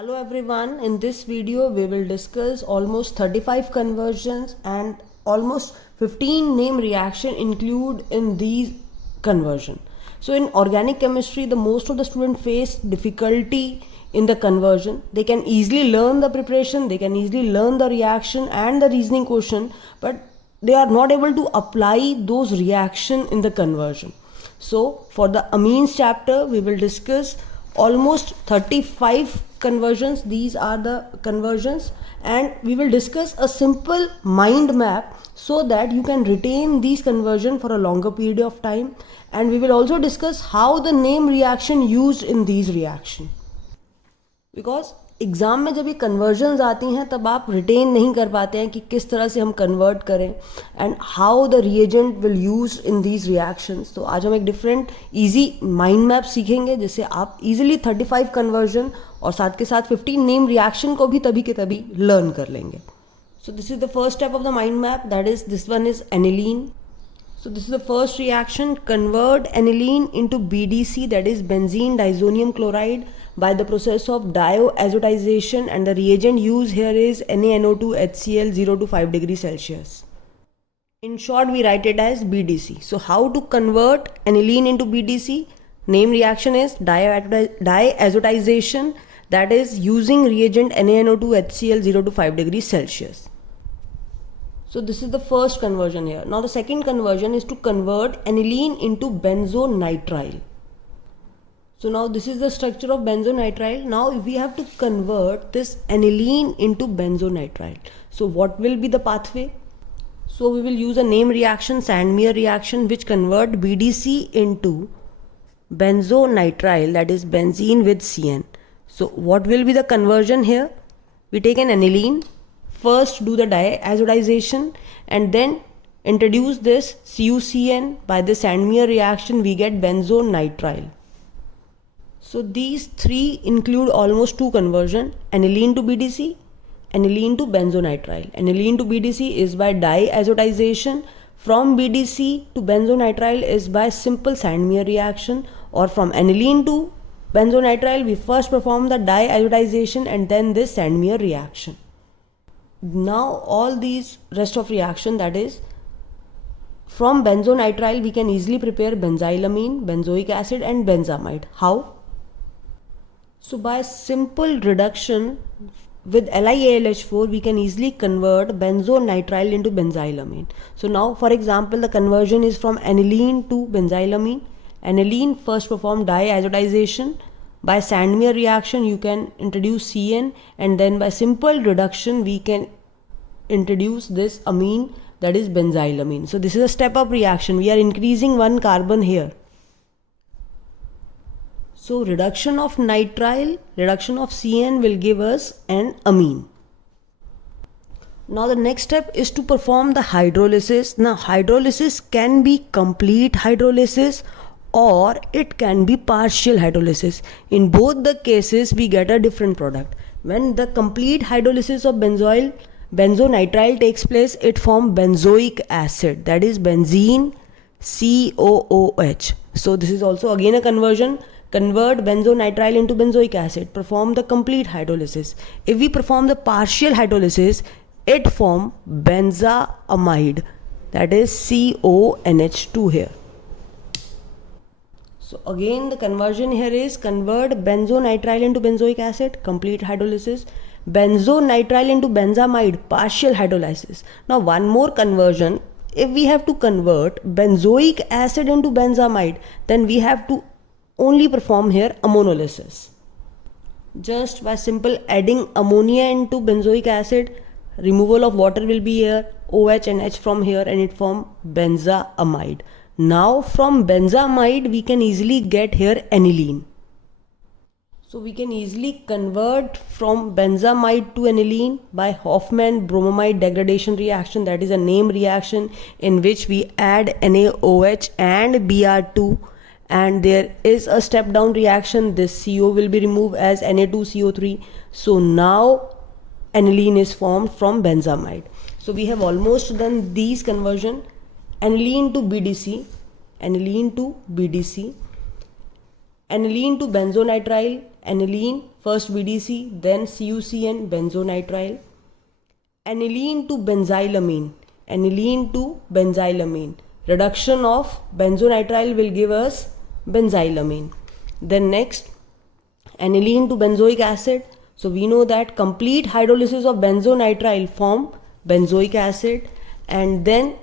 Hello everyone, in this video we will discuss almost 35 conversions and almost 15 name reaction include in these conversion. So in organic chemistry the most of the students face difficulty in the conversion. They can easily learn the preparation, they can easily learn the reaction and the reasoning question, but they are not able to apply those reaction in the conversion. So for the amines chapter we will discuss almost 35 conversions. These are the conversions and we will discuss a simple mind map so that you can retain these conversion for a longer period of time, and we will also discuss how the name reaction used in these reaction. Because exam में जब ये convergence आती हैं तब आप retain नहीं कर पाते हैं कि किस तरह से हम कन्वर्ट करें and how the reagent will use in these reactions. तो आज हम एक डिफरेंट इजी माइंड मैप सीखेंगे जिससे आप इजीली 35 कन्वर्जन और साथ के साथ 15 नेम रिएक्शन को भी तभी के तभी लर्न कर लेंगे. सो this is the first step of the mind map, that is this one is aniline. So this is the first reaction. Convert aniline into BDC, that is benzene diazonium chloride, by the process of diazotization, and the reagent used here is NaNO2 HCl 0 to 5 degrees Celsius. In short we write it as BDC. So how to convert aniline into BDC? Name reaction is diazotization, that is using reagent NaNO2 HCl 0 to 5 degrees Celsius. So this is the first conversion here. Now the second conversion is to convert aniline into benzonitrile. So now this is the structure of benzonitrile. Now if we have to convert this aniline into benzonitrile, so what will be the pathway? So we will use a name reaction, Sandmeyer reaction, which convert BDC into benzonitrile, that is benzene with CN. So what will be the conversion here? We take an aniline, first do the diazotization and then introduce this CuCN. By the Sandmeyer reaction we get benzonitrile. So these three include almost two conversion: aniline to BDC, aniline to benzonitrile. Aniline to BDC is by diazotization, from BDC to benzonitrile is by simple Sandmeyer reaction, or from aniline to benzonitrile we first perform the diazotization and then this Sandmeyer reaction. Now all these rest of reaction, that is from benzonitrile we can easily prepare benzylamine, benzoic acid and benzamide. How? So by simple reduction with LiAlH4 we can easily convert benzonitrile into benzylamine. So now for example the conversion is from aniline to benzylamine. Aniline first perform diazotization. By Sandmeyer reaction you can introduce CN and then by simple reduction we can introduce this amine, that is benzylamine. So this is a step up reaction. We are increasing one carbon here. So reduction of nitrile, reduction of CN will give us an amine. Now the next step is to perform the hydrolysis. Now hydrolysis can be complete hydrolysis or it can be partial hydrolysis. In both the cases we get a different product. When the complete hydrolysis of benzonitrile takes place, it forms benzoic acid, that is benzene COOH. So this is also again a conversion. Convert benzonitrile into benzoic acid, perform the complete hydrolysis. If we perform the partial hydrolysis, it forms benzamide, that is CONH2 here. So again the conversion here is convert benzonitrile into benzoic acid, complete hydrolysis, benzonitrile into benzamide, partial hydrolysis. Now one more conversion, if we have to convert benzoic acid into benzamide, then we have to only perform here ammonolysis. Just by simple adding ammonia into benzoic acid, removal of water will be here, OH and H from here, and it form benzamide. Now from benzamide we can easily get here aniline. So we can easily convert from benzamide to aniline by Hofmann-bromamide degradation reaction, that is a name reaction in which we add NaOH and Br2, and there is a step down reaction. This CO will be removed as Na2CO3. So now aniline is formed from benzamide. So we have almost done these conversion. Aniline to BDC, aniline to BDC, aniline to benzonitrile, aniline, first BDC, then CuCN, benzonitrile. Aniline to benzylamine, aniline to benzylamine. Reduction of benzonitrile will give us benzylamine. Then next, aniline to benzoic acid. So we know that complete hydrolysis of benzonitrile form benzoic acid, and then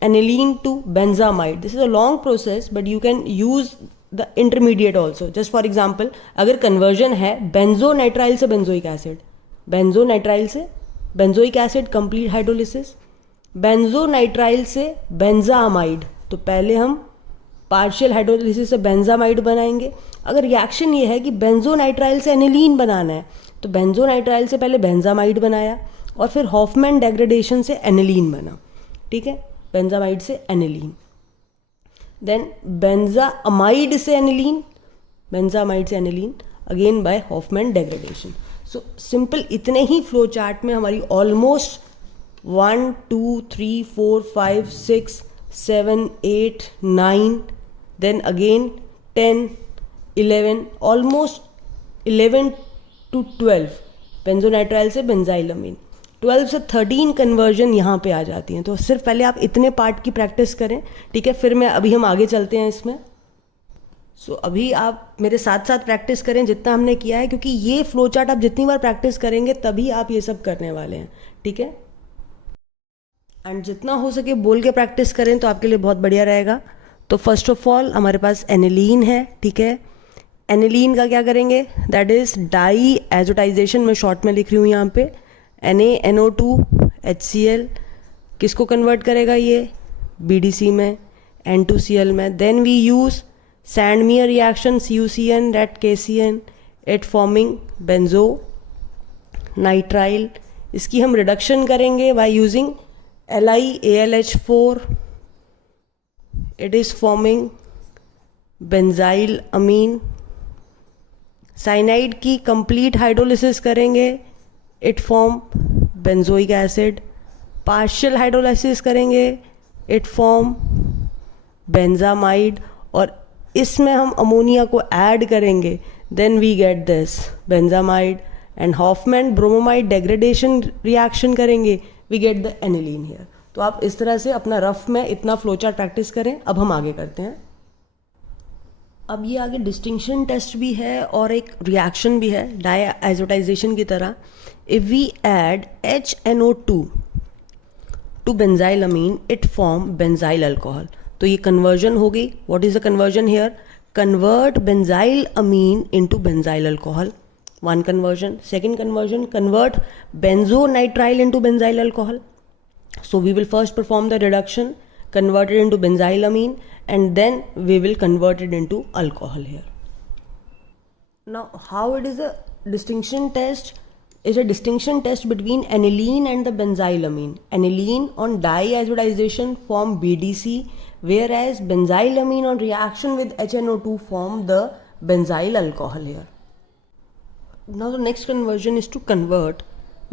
aniline to benzamide. This is a long process, but you can use the intermediate also. Just for example, अगर conversion है benzonitrile से benzoic acid, benzonitrile से benzoic acid complete hydrolysis, benzonitrile से benzamide, तो पहले हम partial hydrolysis से benzamide बनाएंगे. अगर रिएक्शन ये है कि बेंजोनाइट्राइल से एनिलीन बनाना है, तो बेंजोनाइट्राइल से पहले बेंजामाइड बनाया और फिर हॉफमैन डेग्रेडेशन से एनिलीन बना. ठीक है, बेंजामाइड से एनिलीन, देन बेंजामाइड से एनिलीन, बेंजामाइड से aniline again by Hofmann degradation. So simple इतने ही फ्लो चार्ट में हमारी almost 1 2 3 4 5 6 7 8 9 then again 10 11 almost 11 to 12 बेंजोनाइट्राइल से बेंजाइलामीन, 12 से 13 कन्वर्जन यहाँ पे आ जाती हैं. तो सिर्फ पहले आप इतने पार्ट की प्रैक्टिस करें. ठीक है, फिर अभी हम आगे चलते हैं इसमें. सो अभी आप मेरे साथ साथ प्रैक्टिस करें जितना हमने किया है, क्योंकि ये फ्लो चार्ट आप जितनी बार प्रैक्टिस करेंगे तभी आप ये सब करने वाले हैं. ठीक है, एंड जितना हो सके बोल के प्रैक्टिस करें तो आपके लिए बहुत बढ़िया रहेगा. तो फर्स्ट ऑफ ऑल हमारे पास एनिलीन है. ठीक है, एनिलीन का क्या करेंगे, दैट इज डाई एजोटाइजेशन, मैं शॉर्ट में लिख रही हूँ यहाँ पे, NaNO2 HCl. किसको कन्वर्ट करेगा ये, BDC में, N2Cl में. Then we use Sandmeyer reaction CuCN at KCN it forming benzonitrile. इसकी हम रिडक्शन करेंगे by using LiAlH4, it is forming benzyl amine. Cyanide की कंप्लीट हाइड्रोलिसिस करेंगे, it form benzoic acid. Partial hydrolysis करेंगे, it form benzamide. और इसमें हम ammonia को ऐड करेंगे, then we get this benzamide. And Hofmann bromamide degradation reaction करेंगे, we get the aniline here. तो आप इस तरह से अपना रफ में इतना फ्लोचार्ट प्रैक्टिस करें. अब हम आगे करते हैं. अब ये आगे डिस्टिंक्शन टेस्ट भी है और एक रिएक्शन भी है डायआइसोटाइजेशन की तरह. If we add HNO2 to benzylamine it form benzyl alcohol. तो ये कन्वर्जन हो गई. What is the conversion here, convert benzyl amine into benzyl alcohol. One conversion. Second conversion, convert benzonitrile into benzyl alcohol. So we will first perform the reduction, convert it into benzylamine, and then we will convert it into alcohol here. Now, how it is a distinction test? Is a distinction test between aniline and the benzylamine. Aniline on diazotization form BDC, whereas benzylamine on reaction with HNO2 form the benzyl alcohol here. Now the next conversion is to convert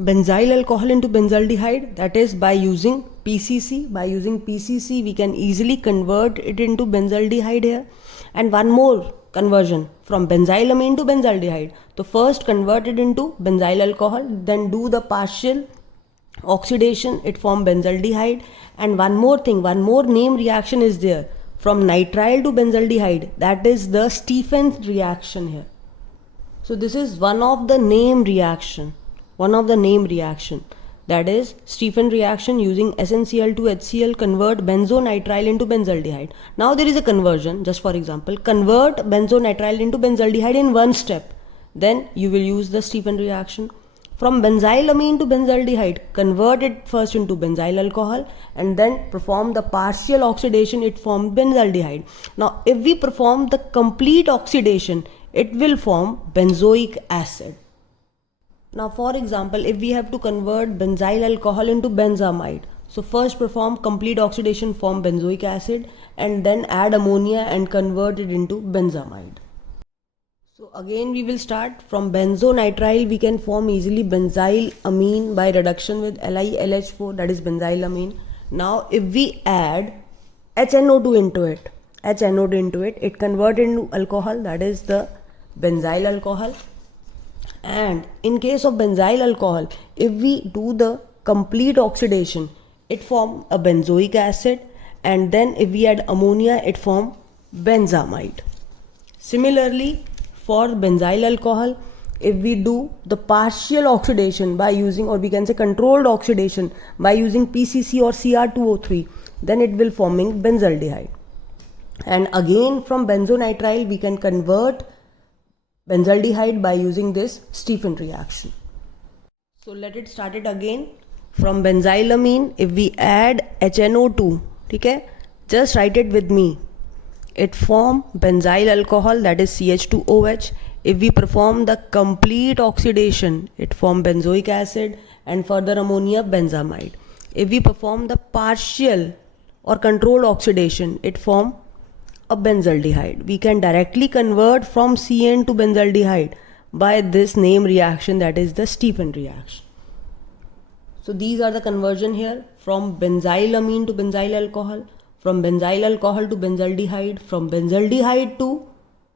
benzyl alcohol into benzaldehyde, that is by using PCC. By using PCC we can easily convert it into benzaldehyde here. And one more conversion from benzylamine to benzaldehyde. So first convert it into benzyl alcohol, then do the partial oxidation, it form benzaldehyde. And one more thing, one more name reaction is there from nitrile to benzaldehyde, that is the Stephen's reaction here. So this is one of the name reaction, that is Stephen reaction using SnCl2 HCl convert benzonitrile into benzaldehyde. Now there is a conversion, just for example, convert benzonitrile into benzaldehyde in one step. Then you will use the Stephen reaction. From benzylamine to benzaldehyde, convert it first into benzyl alcohol and then perform the partial oxidation, it forms benzaldehyde. Now if we perform the complete oxidation, it will form benzoic acid. Now for example, if we have to convert benzyl alcohol into benzamide, so first perform complete oxidation, form benzoic acid, and then add ammonia and convert it into benzamide. So again we will start from benzonitrile. We can form easily benzyl amine by reduction with LiLH4, that is benzylamine. Now if we add HNO2 into it, H anode into it, it converts into alcohol, that is the benzyl alcohol. And in case of benzyl alcohol, if we do the complete oxidation, it form a benzoic acid, and then if we add ammonia, it form benzamide. Similarly, for benzyl alcohol, if we do the partial oxidation by using, or we can say controlled oxidation by using PCC or Cr2O3, then it will forming benzaldehyde. And again from benzonitrile we can convert benzaldehyde by using this Stephen reaction. So let it start it again. From benzylamine, if we add HNO2, okay, just write it with me. It form benzyl alcohol, that is CH2OH. If we perform the complete oxidation, it form benzoic acid and further ammonia benzamide. If we perform the partial or controlled oxidation, it form a benzaldehyde. We can directly convert from CN to benzaldehyde by this name reaction, that is the Stephen reaction. So these are the conversion here, from benzylamine to benzyl alcohol, from benzyl alcohol to benzaldehyde, from benzaldehyde to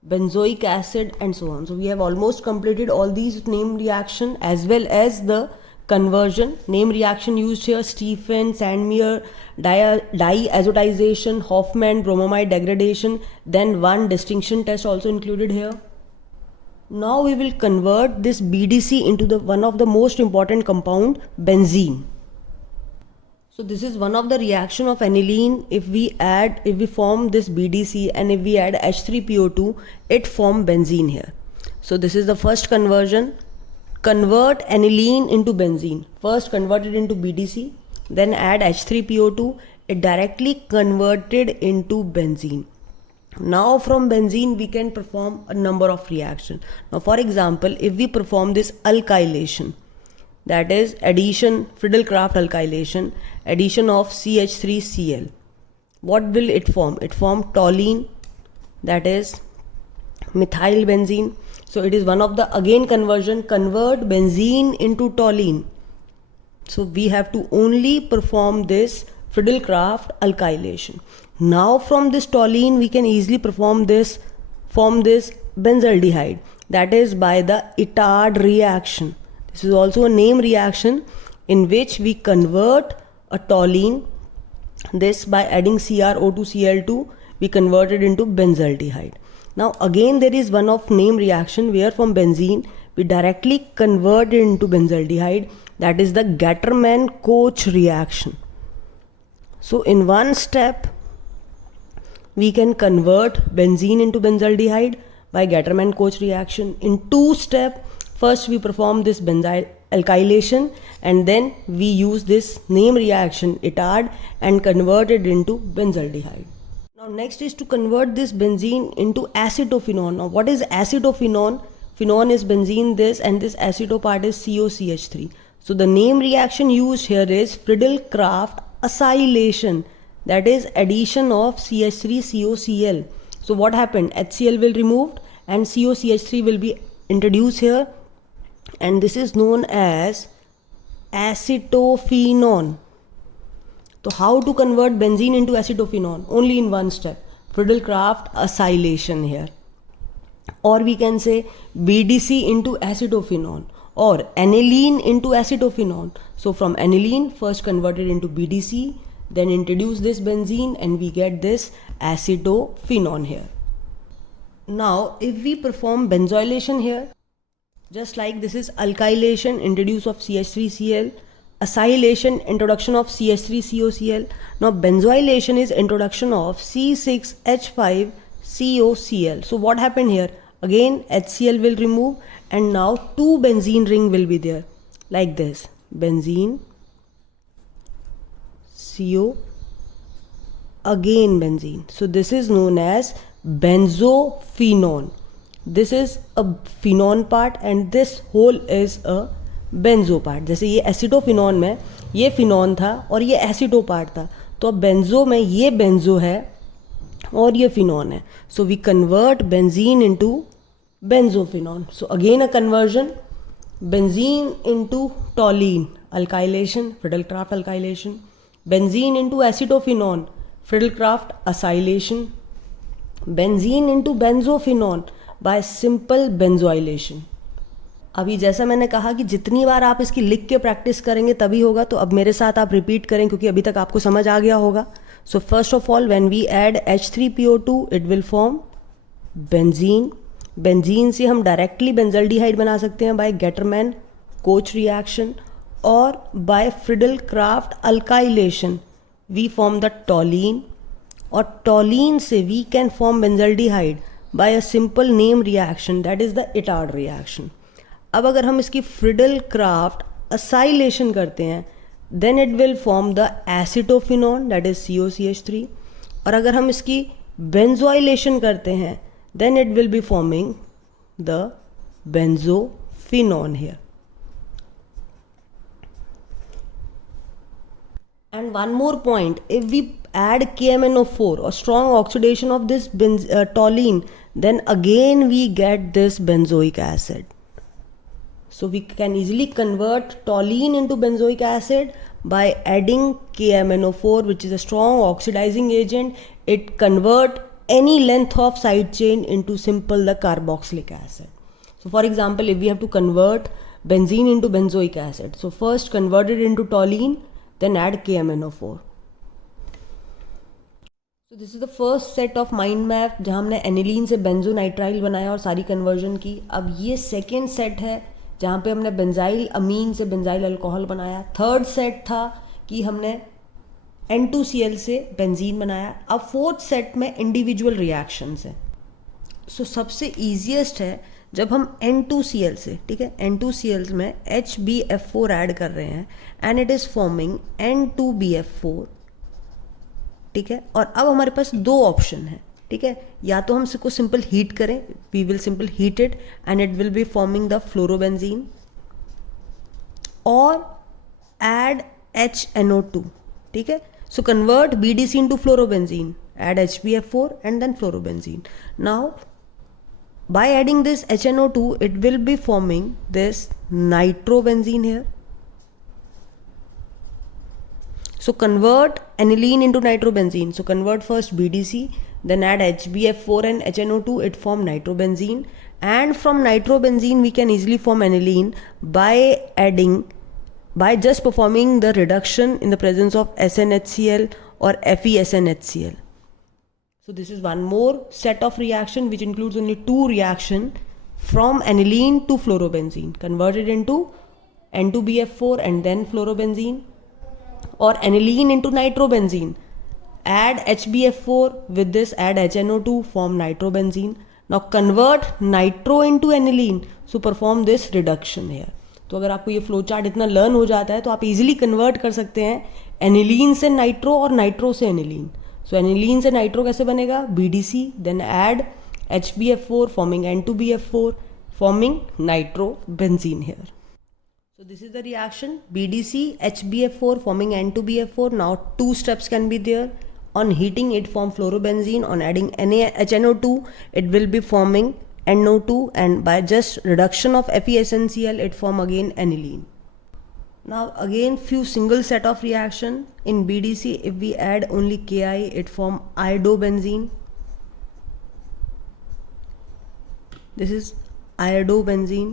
benzoic acid, and so on. So we have almost completed all these name reaction as well as the conversion. Name reaction used here: Stephen, Sandmeyer, diazotization, Hoffman, bromamide degradation. Then one distinction test also included here. Now we will convert this BDC into the one of the most important compound, benzene. So this is one of the reaction of aniline. If we form this BDC and if we add H3PO2, it form benzene here. So this is the first conversion. Convert aniline into benzene. First convert it into BDC, then add H3PO2. It directly converted into benzene. Now from benzene we can perform a number of reactions. Now for example, if we perform this alkylation, that is addition, Friedel-Crafts alkylation, addition of CH3Cl, what will it form? It form toluene, that is methyl benzene. So it is one of the again conversion, convert benzene into toluene. So we have to only perform this Friedel-Crafts alkylation. Now from this toluene we can easily form this benzaldehyde, that is by the Itard reaction. This is also a name reaction in which we convert a toluene, this by adding CrO2Cl2, we convert it into benzaldehyde. Now again there is one of name reaction where from benzene we directly convert it into benzaldehyde, that is the Gattermann-Koch reaction. So in one step we can convert benzene into benzaldehyde by Gattermann-Koch reaction. In two steps, first we perform this benzyl alkylation and then we use this name reaction Itard and convert it into benzaldehyde. Now next is to convert this benzene into acetophenone. Now what is acetophenone? Phenone is benzene, this, and this aceto part is COCH3. So the name reaction used here is Friedel-Crafts acylation, that is addition of CH3COCl. So what happened? HCl will removed and COCH3 will be introduced here, and this is known as acetophenone. So how to convert benzene into acetophenone? Only in one step, Friedel-Crafts acylation here. Or we can say BDC into acetophenone or aniline into acetophenone. So from aniline first converted into BDC, then introduce this benzene and we get this acetophenone here. Now if we perform benzylation here, just like this is alkylation, introduce of CH3Cl, acylation, introduction of CH3COCl. Now benzylation is introduction of C6H5COCl. So what happened here? Again HCl will remove and now two benzene ring will be there, like this, benzene, CO, again benzene. So this is known as benzophenone. This is a phenone part and this whole is a benzo part. जैसे ये acetophenone में ये फिनॉन था और ये एसिटो part था, तो अब बेंजो में ये बेंजो है और ये फिनॉन है. So we convert benzene into benzophenone. So again a conversion, benzene into toluene, alkylation, Friedel-Crafts alkylation, benzene into acetophenone, Friedel-Crafts acylation, benzene into benzophenone bye simple benzoylation. अभी जैसा मैंने कहा कि जितनी बार आप इसकी लिख के प्रैक्टिस करेंगे तभी होगा, तो अब मेरे साथ आप रिपीट करें क्योंकि अभी तक आपको समझ आ गया होगा। So first of all when we add H3PO2 it will form benzene. Benzene से हम डायरेक्टली बेंजल्डिहाइड बना सकते हैं बाय गेटरमैन कोच रिएक्शन, और by Friedel Crafts alkylation we form the toluene, और टॉलीन से we can form benzaldehyde by a simple name reaction that is the Etard reaction. अब अगर हम इसकी फ्रिडल क्राफ्ट असाइलेशन करते हैं then it will form the acetophenone that is COCH3, और अगर हम इसकी बेंजोइलेशन करते हैं then it will be forming the benzophenone here. And one more point, if we add KMnO4 or strong oxidation of this toluene, then again we get this benzoic acid. So we can easily convert toluene into benzoic acid by adding KMnO4, which is a strong oxidizing agent. It convert any length of side chain into simple the carboxylic acid. So for example, if we have to convert benzene into benzoic acid, so first convert it into toluene, then add KMnO4. So this is the first set of mind map जहाँ हमने aniline से बेंजोनाइट्राइल बनाया और सारी conversion की। अब ये second set है जहाँ पे हमने बेंजाइल अमीन से बेंजाइल अल्कोहल बनाया। थर्ड सेट था कि हमने N2Cl से बेंजीन बनाया। अब फोर्थ सेट में इंडिविजुअल रिएक्शंस है। सो सबसे ईजीएस्ट है जब हम N2Cl से, ठीक है, N2Cl में HbF4 ऐड कर रहे हैं and it is forming N2BF4, ठीक है। और अब हमारे पास दो ऑप्शन है, ठीक है, या तो हम इसको सिंपल हीट करें, we will simple heat it and it will be forming the fluorobenzene, और एड HNO2, ठीक है। So convert BDC into fluorobenzene, add HbF4 and then fluorobenzene. Now by adding this HNO2 it will be forming this nitrobenzene here. So convert aniline into nitrobenzene. So convert first BDC, then add HbF4 and HNO2, it form nitrobenzene, and from nitrobenzene we can easily form aniline by just performing the reduction in the presence of SnHCl or FeSnHCl. So this is one more set of reaction which includes only two reaction from aniline to fluorobenzene, converted into N2BF4 and then fluorobenzene, or aniline into nitrobenzene, add HbF4 with this, add HNO2, form nitrobenzene. Now convert nitro into aniline, so perform this reduction here. तो अगर आपको ये flow chart इतना learn हो जाता है तो आप इजीली कन्वर्ट कर सकते हैं एनिलीन से नाइट्रो और नाइट्रो से एनिलीन। सो एनिलीन से नाइट्रो कैसे बनेगा, BDC, then add HbF4 forming N2BF4 forming nitro benzene here. So this is the reaction, BDC HbF4 forming N2BF4. Now two steps can be there. On heating it form fluorobenzene, on adding HNO2 it will be forming NO2, and by just reduction of FeSnCl it form again aniline. Now again few single set of reaction. In BDC if we add only Ki it form iodobenzene. This is iodobenzene.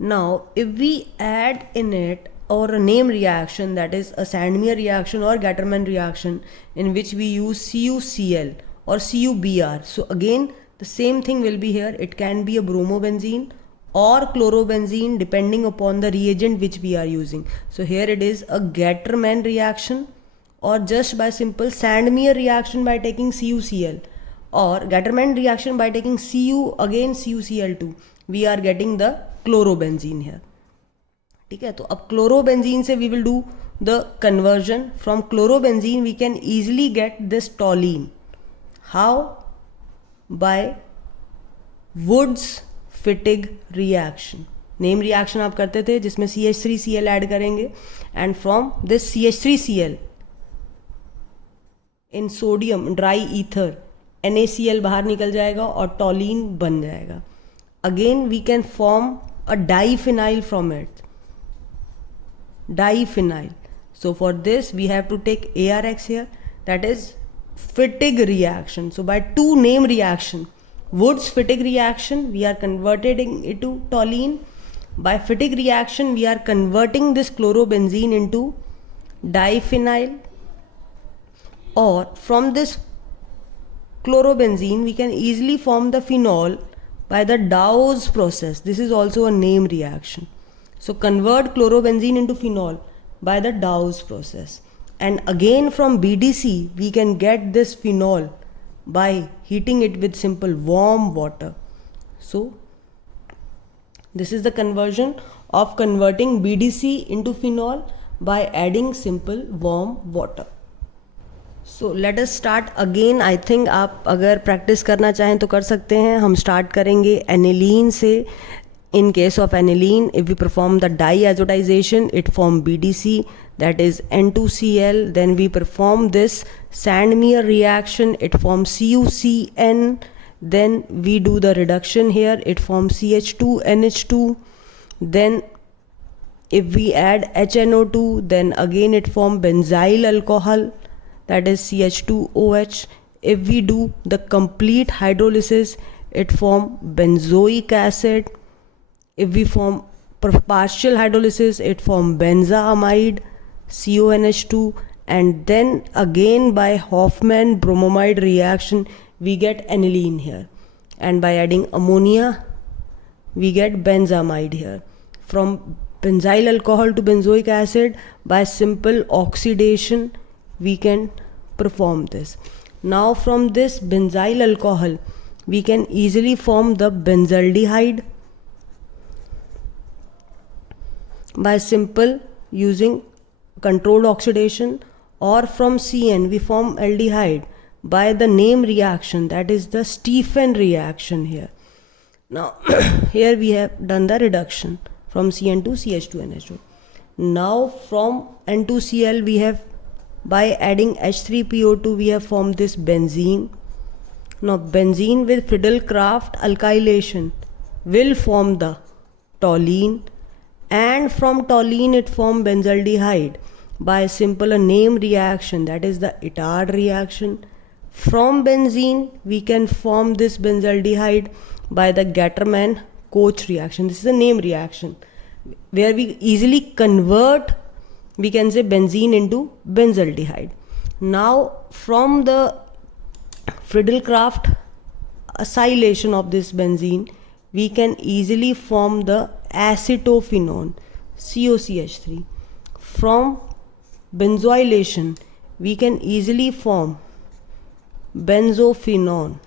Now if we add in it or a name reaction, that is a Sandmeyer reaction or Gattermann reaction in which we use CuCl or CuBr, so again the same thing will be here. It can be a bromobenzene or chlorobenzene depending upon the reagent which we are using. So here it is a Gattermann reaction, or just by simple Sandmeyer reaction by taking CuCl, or Gattermann reaction by taking Cu again CuCl2, we are getting the chlorobenzene here. ठीक है, तो अब chlorobenzene से we will do the conversion. From chlorobenzene we can easily get this toluene. How? By Wurtz Fittig reaction. Name reaction आप करते थे जिसमें CH3Cl add करेंगे, and from this CH3Cl in sodium dry ether NaCl बाहर निकल जाएगा और toluene बन जाएगा. Again we can form a diphenyl from it. Diphenyl. So for this we have to take ARX here, that is Fittig reaction. So by two name reaction, Wood's Fittig reaction, we are converting it to toluene. By Fittig reaction, we are converting this chlorobenzene into diphenyl, or from this chlorobenzene we can easily form the phenol by the Dawes process. This is also a name reaction. So convert chlorobenzene into phenol by the Dawes process. And again from BDC we can get this phenol by heating it with simple warm water. So this is the conversion of converting BDC into phenol by adding simple warm water. So let us start again. I think आप अगर practice करना चाहें तो कर सकते हैं. हम start करेंगे एनिलीन से. In case of aniline, if we perform the diazotization, it form BDC, that is N2Cl. Then we perform this Sandmeyer reaction, it forms CuCN. Then we do the reduction here, it forms CH2NH2. Then if we add HNO2, then again it forms benzyl alcohol, that is CH2OH. If we do the complete hydrolysis, it forms benzoic acid. If we form partial hydrolysis, it forms benzaamide, CONH2, and then again by Hofmann bromamide reaction we get aniline here, and by adding ammonia we get benzaamide here. From benzyl alcohol to benzoic acid, by simple oxidation we can perform this. Now from this benzyl alcohol we can easily form the benzaldehyde by simple using controlled oxidation, or from CN we form aldehyde by the name reaction, that is the Stephen reaction here. Now here we have done the reduction from CN to CH2NH2. Now from N2Cl we have, by adding H3PO2 we have formed this benzene. Now benzene with Friedel-Crafts alkylation will form the toluene, and from toluene it forms benzaldehyde by simple a name reaction, that is the Itard reaction. From benzene we can form this benzaldehyde by the Gattermann-Koch reaction. This is a name reaction where we easily convert, we can say, benzene into benzaldehyde. Now from the Friedel-Crafts acylation of this benzene we can easily form the acetophenone, COCH3. From benzoylation we can easily form benzophenone.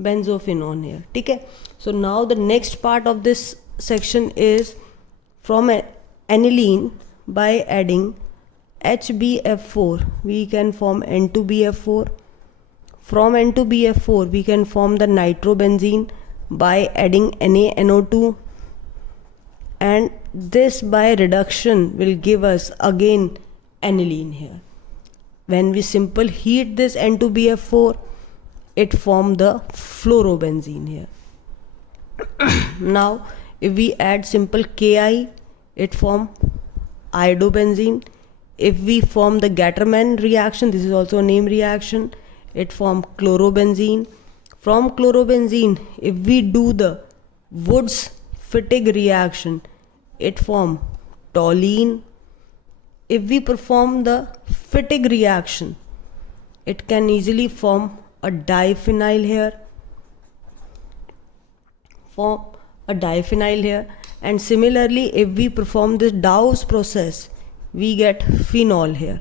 Benzophenone here. Okay. So now the next part of this section is from aniline, by adding HbF4 we can form N2BF4. From N2BF4 we can form the nitrobenzene by adding NaNO2, and this by reduction will give us again aniline here. When we simple heat this N2BF4, it form the fluorobenzene here. Now if we add simple Ki, it form iodobenzene. If we form the Gattermann reaction, this is also a name reaction, it form chlorobenzene. From chlorobenzene if we do the Wood's Fittig reaction, it form toluene. If we perform the Fittig reaction, it can easily form a diphenyl here, and similarly if we perform this Dawes process we get phenol here,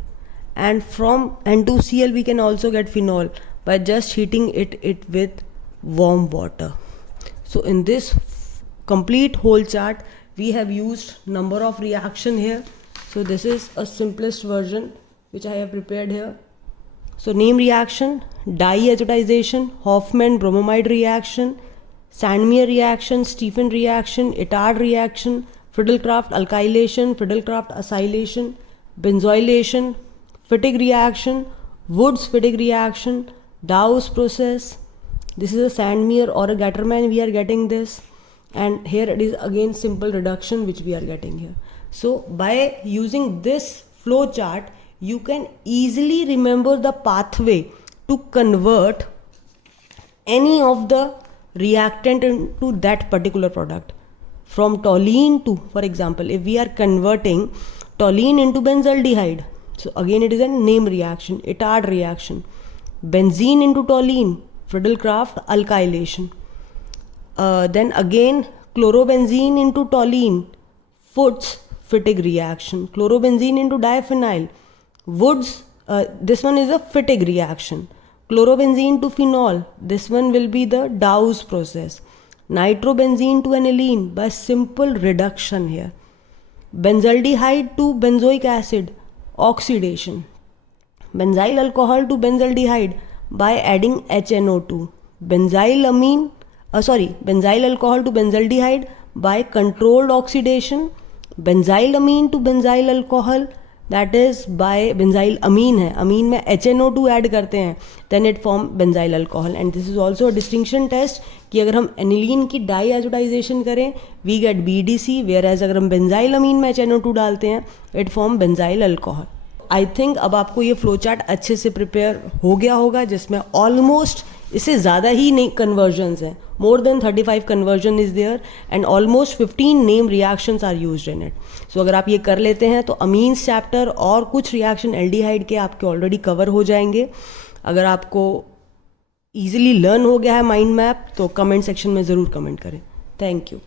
and from N2Cl we can also get phenol by just heating it with warm water. So in this complete whole chart we have used number of reaction here. So this is a simplest version which I have prepared here. So name reaction, diazotization, Hofmann bromamide reaction, Sandmeyer reaction, Stephen reaction, Itard reaction, Friedel-Crafts alkylation, Friedel-Crafts acylation, benzoylation, Fittig reaction, Wood's Fittig reaction, Dawes process. This is a Sandmeyer or a Gattermann we are getting this, and here it is again simple reduction which we are getting here. So by using this flow chart, you can easily remember the pathway to convert any of the reactant into that particular product. From toluene to, for example, if we are converting toluene into benzaldehyde, so again it is a name reaction, Itard reaction. Benzene into toluene, Friedel-Crafts alkylation. Then again chlorobenzene into toluene, Fuchs-Fittig reaction. Chlorobenzene into diphenyl, Woods, this one is a Fittig reaction. Chlorobenzene to phenol, this one will be the Dow's process. Nitrobenzene to aniline by simple reduction here. Benzaldehyde to benzoic acid, oxidation. Benzyl alcohol to benzaldehyde by adding HNO2. Benzyl alcohol to benzaldehyde by controlled oxidation. Benzylamine to benzyl alcohol, that is by benzyl amine है, amine में HNO2 add करते हैं, then it form benzyl alcohol. And this is also a distinction test कि अगर हम aniline की diazotization करें we get BDC, whereas अगर हम benzyl amine में HNO2 डालते हैं it form benzyl alcohol. I think अब आपको ये फ्लो चार्ट अच्छे से प्रिपेयर हो गया होगा, जिसमें ऑलमोस्ट इससे ज़्यादा ही नई कन्वर्जन्स हैं. More than 35 conversion is there and almost 15 name reactions are used in it. So अगर आप ये कर लेते हैं तो अमीन्स चैप्टर और कुछ रिएक्शन एल्डिहाइड के आपके ऑलरेडी कवर हो जाएंगे. अगर आपको ईजिली लर्न हो गया है माइंड मैप तो कमेंट सेक्शन में ज़रूर कमेंट करें. Thank you.